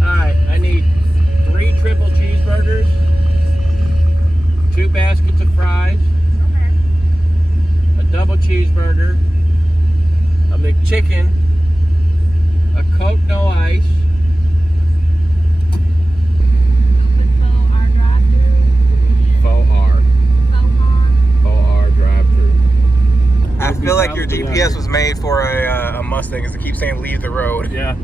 Alright, I need 3 triple cheeseburgers, 2 baskets of fries, a double cheeseburger, a McChicken, a Coke no ice, faux R drive-thru. I feel like your GPS was made for a Mustang, because it keeps saying leave the road. Yeah.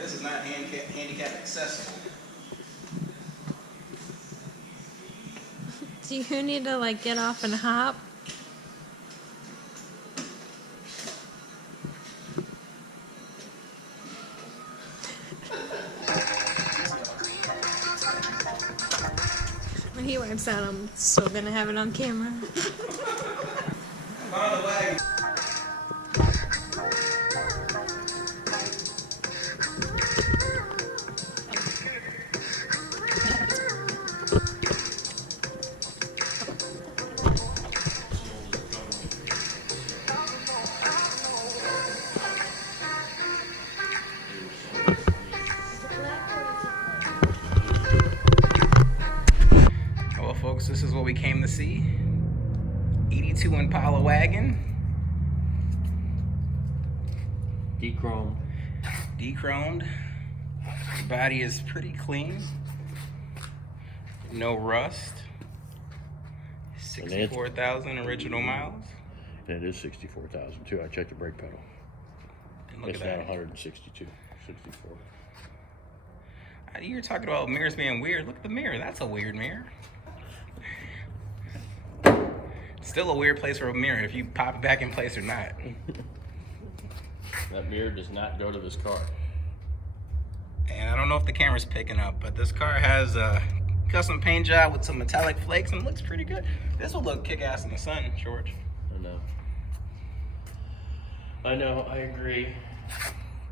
This is not handicap accessible. Do you need to like get off and hop? When he works out, I'm still gonna have it on camera. By the way. Well, folks, this is what we came to see. 82 Impala Wagon. Dechromed. Dechromed. The body is pretty clean. No rust. 64,000 original miles. And it is 64,000 too. I checked the brake pedal. And look It's at now that. 162, 64. You were talking about mirrors being weird. Look at the mirror. That's a weird mirror. Still a weird place for a mirror if you pop it back in place or not. That mirror does not go to this car. And I don't know if the camera's picking up, but this car has a custom paint job with some metallic flakes and looks pretty good. This will look kick-ass in the sun, George. I know, I agree.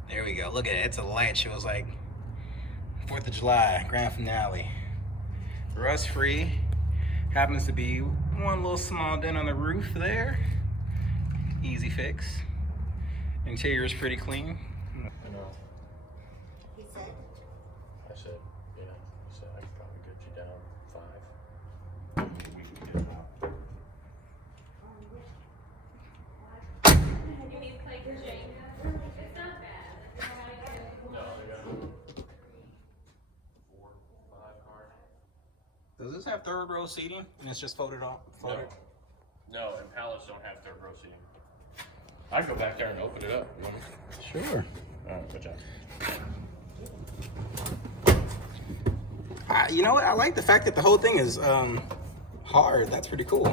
There we go. Look at it. It's a light show. It's like 4th of July, grand finale. Rust-free. Happens to be one little small dent on the roof there. Easy fix. Interior is pretty clean. I know. He said. I said, yeah. He said I could probably get you down 5. You mean have third row seating and it's just folded on? Folded? No, Impalas don't have third row seating. I can go back there and open it up. You want me? Sure. All right, good job. You know what? I like the fact that the whole thing is hard. That's pretty cool.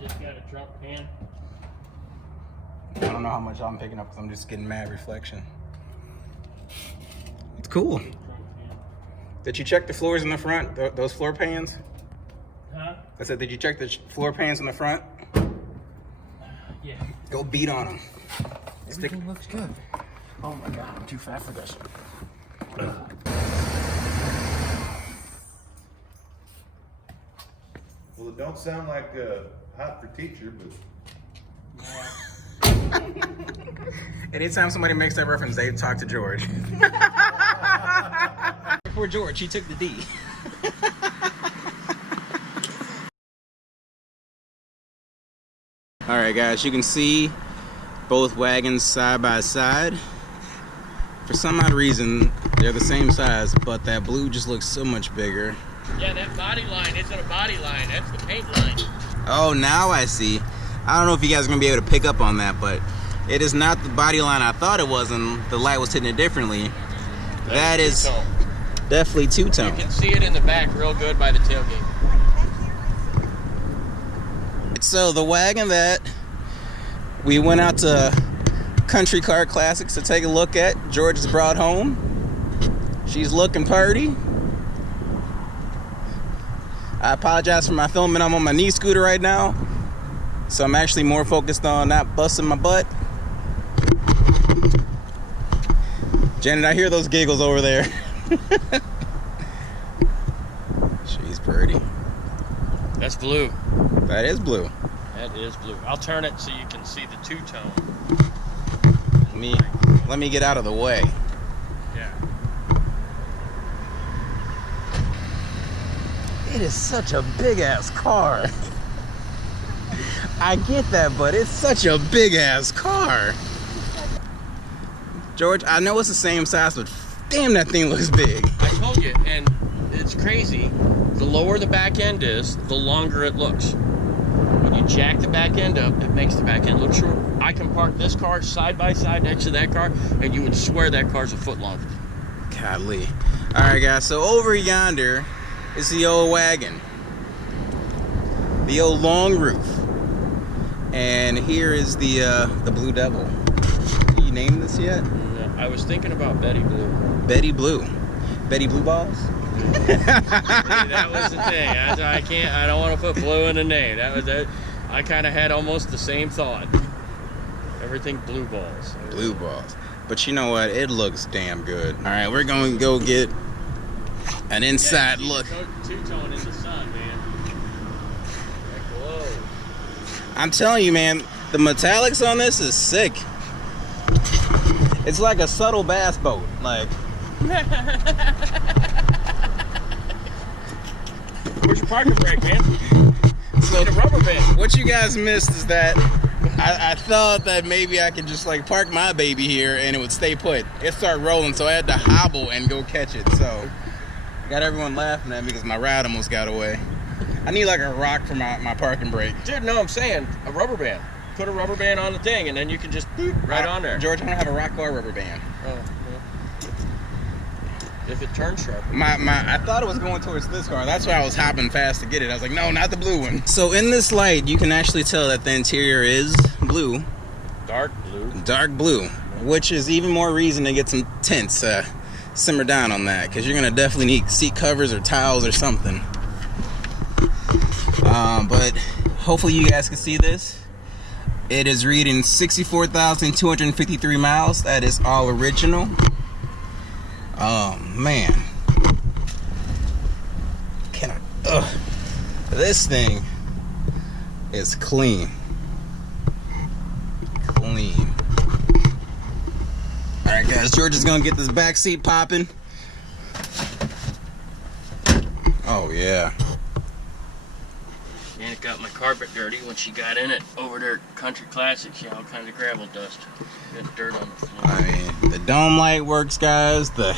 Just got a trunk pan. I don't know how much I'm picking up because I'm just getting mad reflection. It's cool. Did you check the floors in the front? Those floor pans? Huh? I said, did you check the floor pans in the front? Yeah. Go beat on them. Everything looks good. Oh my God, I'm too fat for this. Well, it don't sound like hot for teacher, but Anytime somebody makes that reference, they talk to George. Poor George, he took the D. All right, guys, you can see both wagons side by side. For some odd reason, they're the same size, but that blue just looks so much bigger. Yeah, that body line isn't a body line. That's the paint line. Oh, now I see. I don't know if you guys are gonna be able to pick up on that, but it is not the body line I thought it was, and the light was hitting it differently. That is two-tone. definitely two-tone. You can see it in the back real good by the tailgate. So the wagon that we went out to Country Car Classics to take a look at, George has brought home. She's looking purty. I apologize for my filming. I'm on my knee scooter right now, so I'm actually more focused on not busting my butt. Janet, I hear those giggles over there. She's pretty. That's blue. That is blue. That is blue. I'll turn it so you can see the two-tone. Let me get out of the way. Yeah. It is such a big ass car. I get that, but it's such a big ass car. George, I know it's the same size, but damn, that thing looks big. I told you, and it's crazy. The lower the back end is, the longer it looks. When you jack the back end up, it makes the back end look short. I can park this car side by side next to that car, and you would swear that car's a foot longer. Golly. All right, guys, so over yonder is the old wagon. The old long roof. And here is the Blue Devil. Did you name this yet? I was thinking about Betty Blue. Betty Blue. Betty Blue Balls? That was the thing. I don't want to put blue in the name. That was it. I kind of had almost the same thought. Everything blue balls. Blue balls. But you know what? It looks damn good. All right, we're going to go get an inside look. Two-tone in the sun, man. That glow. I'm telling you, man, the metallics on this is sick. It's like a subtle bass boat. Like, where's your parking brake, man? so Need a rubber band. what you guys missed is that I thought that maybe I could just like park my baby here and it would stay put. It started rolling, so I had to hobble and go catch it. So got everyone laughing at me because my ride almost got away. I need like a rock for my parking brake. Dude, no, I'm saying a rubber band. Put a rubber band on the thing, and then you can just boop right on there. George, I don't have a rock or rubber band. Oh, well. If it turns sharp. I thought it was going towards this car. That's why I was hopping fast to get it. I was like, no, not the blue one. So in this light, you can actually tell that the interior is blue. Dark blue. Dark blue, which is even more reason to get some tints. Simmer down on that, because you're going to definitely need seat covers or towels or something. But hopefully you guys can see this. It is reading 64,253 miles. That is all original. Oh man, this thing is clean. Clean. All right, guys, George is gonna get this back seat popping. Oh yeah. And it got my carpet dirty when she got in it over there at Country Classics. You know, all kinds of gravel dust. Got dirt on the floor. I mean, the dome light works, guys. The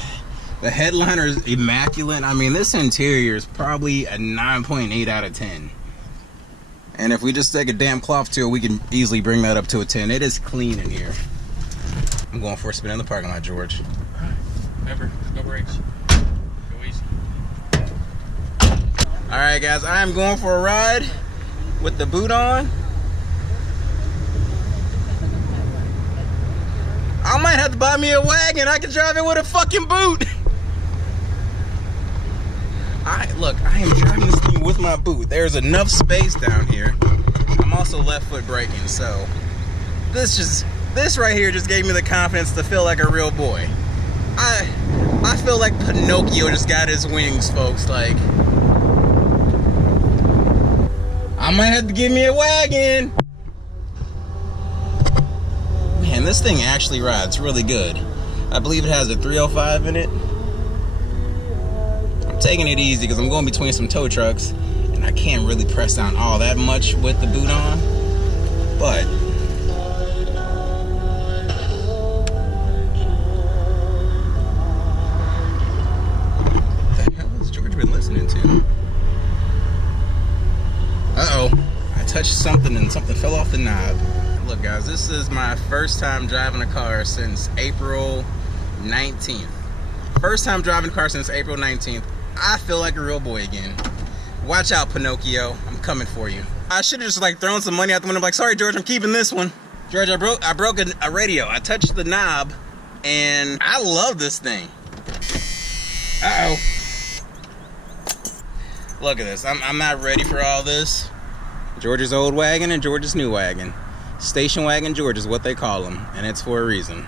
The headliner is immaculate. I mean, this interior is probably a 9.8 out of 10. And if we just take a damp cloth tool, we can easily bring that up to a 10. It is clean in here. I'm going for a spin in the parking lot, George. Remember, no brakes. Go easy. All right, guys, I am going for a ride with the boot on. I might have to buy me a wagon. I can drive it with a fucking boot. Look, I am driving this thing with my boot. There's enough space down here. I'm also left foot braking, so this right here just gave me the confidence to feel like a real boy. I feel like Pinocchio just got his wings, folks. Like, I might have to give me a wagon. Man, this thing actually rides really good. I believe it has a 305 in it. I'm taking it easy because I'm going between some tow trucks and I can't really press down all that much with the boot on. But what the hell has George been listening to? Uh-oh. I touched something and something fell off the knob. Look, guys, this is my first time driving a car since April 19th. First time driving a car since April 19th. I feel like a real boy again. Watch out, Pinocchio. I'm coming for you. I should have just like thrown some money out the window. I'm like, sorry, George, I'm keeping this one. George, I broke a radio. I touched the knob, and I love this thing. Uh-oh. Look at this. I'm not ready for all this. George's old wagon and George's new wagon. Station wagon George is what they call them, and it's for a reason.